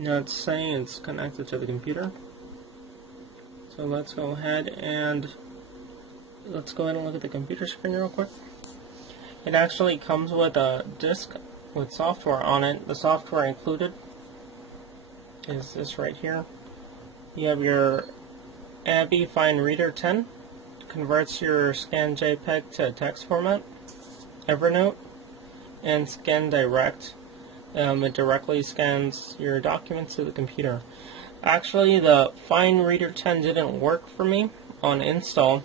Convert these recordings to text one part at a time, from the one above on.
Now it's saying it's connected to the computer. So let's go ahead and look at the computer screen real quick. It actually comes with a disk with software on it. The software included is this right here. You have your ABI Fine Reader 10, converts your scan JPEG to text format, Evernote, and Scan Direct. It directly scans your documents to the computer. Actually, the Fine Reader 10 didn't work for me on install,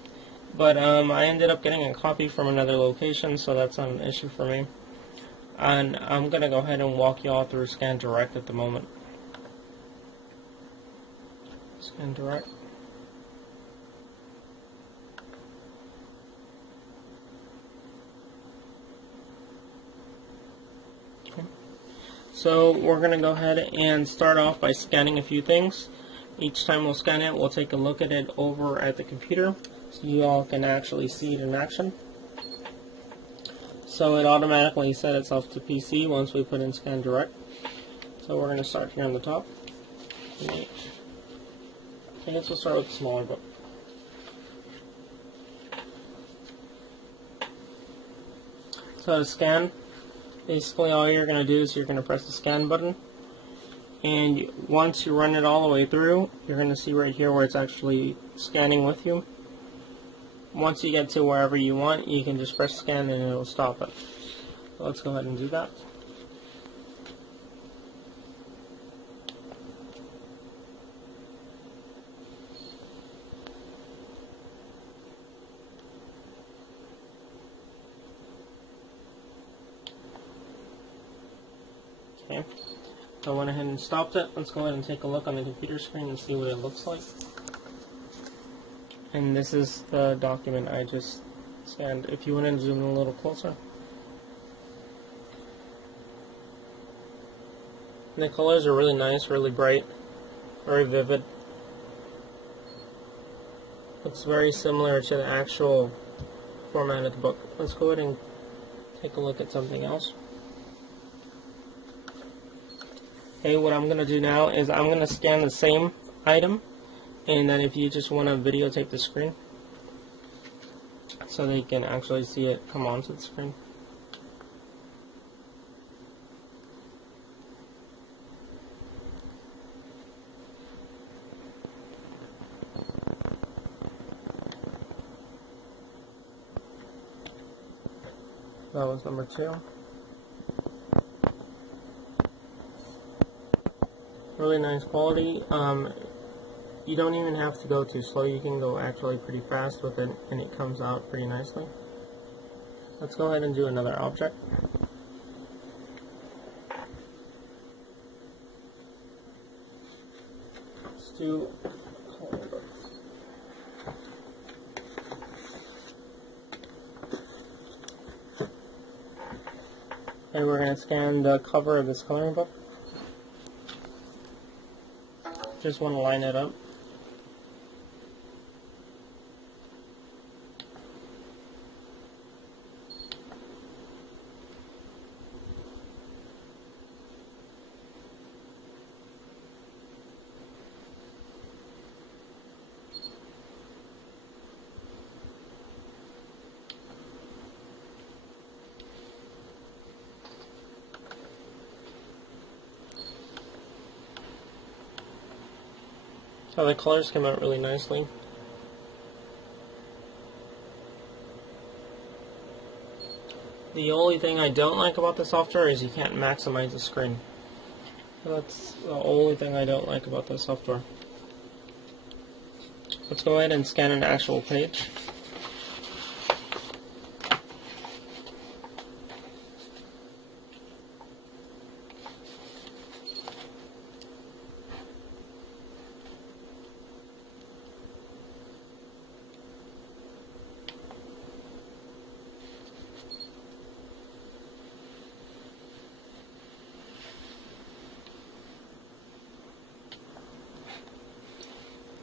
but I ended up getting a copy from another location, so that's not an issue for me. And I'm going to go ahead and walk you all through Scan Direct at the moment. Scan Direct. Okay. So we're going to go ahead and start off by scanning a few things. Each time we'll scan it, we'll take a look at it over at the computer so you all can actually see it in action. So it automatically set itself to PC once we put in Scan Direct. So we're going to start here on the top. I guess we'll start with the smaller book. So to scan, basically all you're going to do is you're going to press the scan button, and once you run it all the way through, you're going to see right here where it's actually scanning with you. Once you get to wherever you want, you can just press scan and it will stop it. So let's go ahead and do that. Okay, so I went ahead and stopped it. Let's go ahead and take a look on the computer screen and see what it looks like. And this is the document I just scanned. If you want to zoom in a little closer. And the colors are really nice, really bright, very vivid. Looks very similar to the actual format of the book. Let's go ahead and take a look at something else. Okay, what I'm going to do now is I'm going to scan the same item, and then if you just want to videotape the screen so they can actually see it come onto the screen. That was number 2. Really nice quality. You don't even have to go too slow. You can go actually pretty fast with it, and it comes out pretty nicely. Let's go ahead and do another object. Let's do coloring book. And we're going to scan the cover of this coloring book. Just want to line it up. So the colors came out really nicely. The only thing I don't like about the software is you can't maximize the screen. That's the only thing I don't like about the software. Let's go ahead and scan an actual page.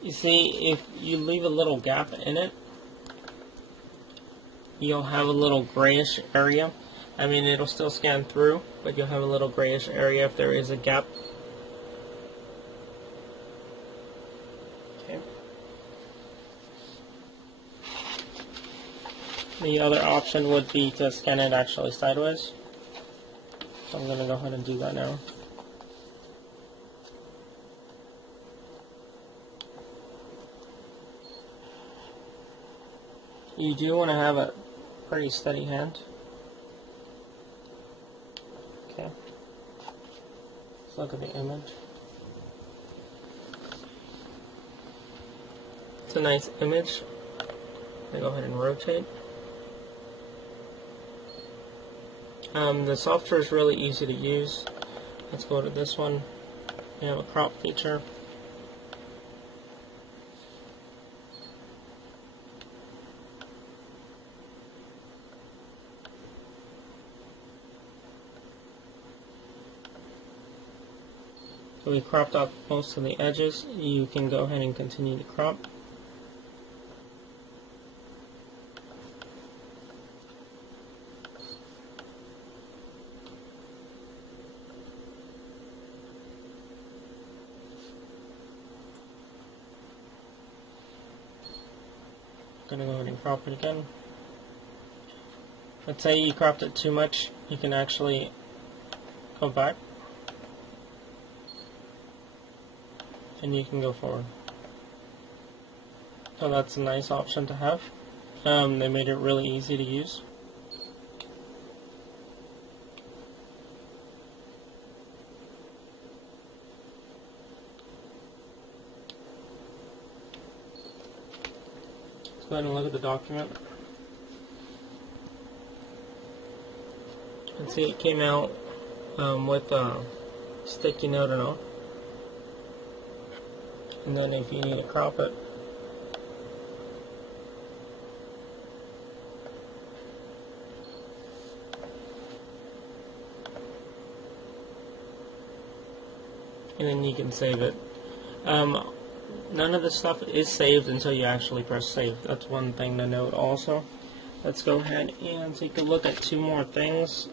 You see, if you leave a little gap in it, you'll have a little grayish area. I mean, it'll still scan through, but you'll have a little grayish area if there is a gap. The other option would be to scan it actually sideways. So I'm going to go ahead and do that now. You do want to have a pretty steady hand. Okay. Let's look at the image. It's a nice image. I'm going to go ahead and rotate. The software is really easy to use. Let's go to this one. You have a crop feature. So we cropped out most of the edges. You can go ahead and continue to crop. I'm going to go ahead and crop it again. Let's say you cropped it too much, you can actually go back and you can go forward. So that's a nice option to have. They made it really easy to use. Go ahead and look at the document. And see, it came out with a sticky note and all. And then if you need to crop it, and then you can save it. None of this stuff is saved until you actually press save. That's one thing to note also. Let's go ahead and take a look at two more things.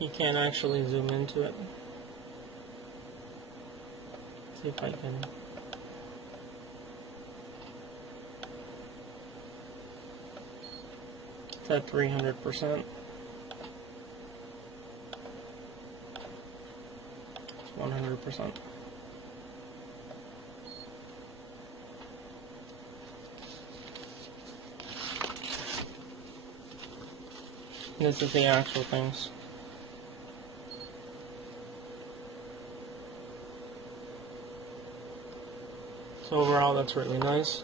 You can actually zoom into it. See if I can. It's at 300%. It's 100%. This is the actual things. So overall, that's really nice.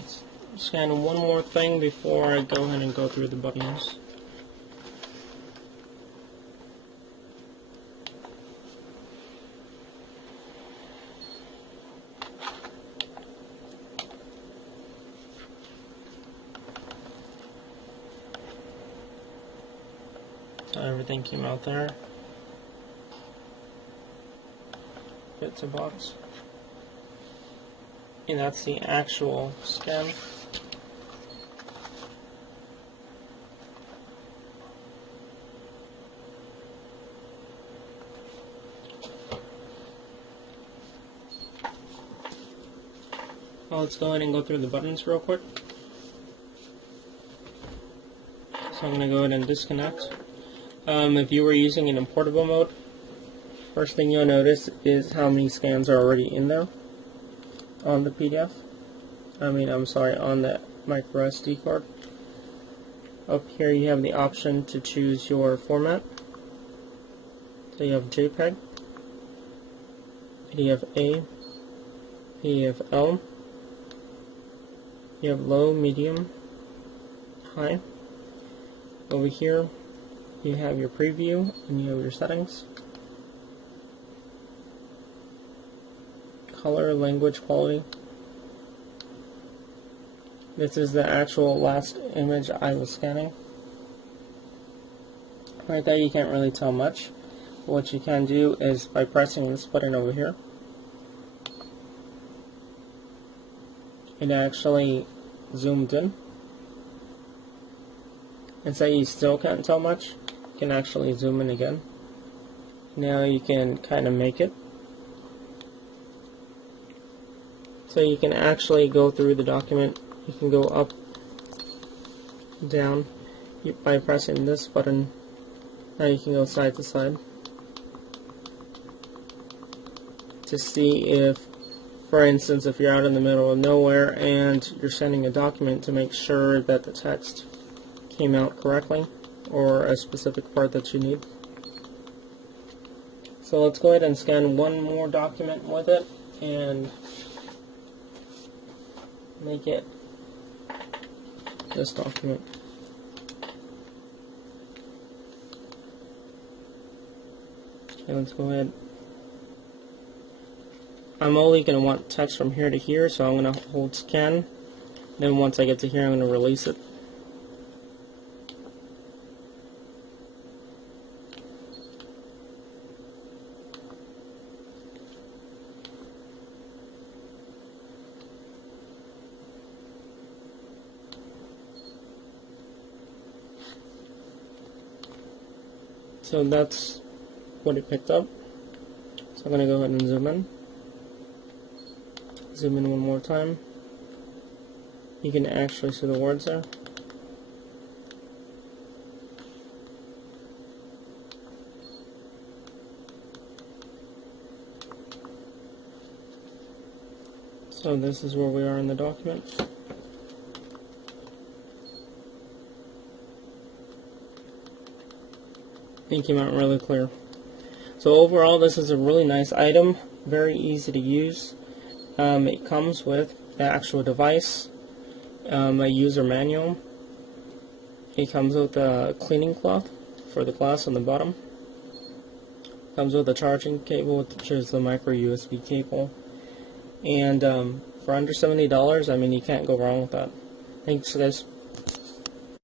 Let's scan one more thing before I go ahead and go through the buttons. So everything came out there. Fits a box. And that's the actual scan. Well, let's go ahead and go through the buttons real quick. So I'm going to go ahead and disconnect. If you were using it in portable mode, first thing you'll notice is how many scans are already in there on the PDF. On the micro SD card. Up here you have the option to choose your format. So you have JPEG, PDF-A, PDF-L, you have low, medium, high. Over here you have your preview and you have your settings. Color, language, quality. This is the actual last image I was scanning. Right there you can't really tell much. what you can do is by pressing this button over here, it actually zoomed in. And say you still can't tell much, you can actually zoom in again. Now you can kind of make it. So you can actually go through the document. You can go up, down. By pressing this button, now you can go side to side to see if, for instance, if you're out in the middle of nowhere and you're sending a document, to make sure that the text came out correctly or a specific part that you need. So let's go ahead and scan one more document with it and make it this document. Okay, let's go ahead. I'm only going to want text from here to here, so I'm going to hold scan. Then once I get to here, I'm going to release it. So that's what it picked up. So I'm going to go ahead and zoom in. Zoom in one more time. You can actually see the words there. So this is where we are in the document. I think came out really clear. So overall, this is a really nice item, very easy to use. It comes with the actual device, a user manual. It comes with a cleaning cloth for the glass on the bottom. Comes with a charging cable, which is the micro USB cable. And for under $70, I mean, you can't go wrong with that. Thanks, guys.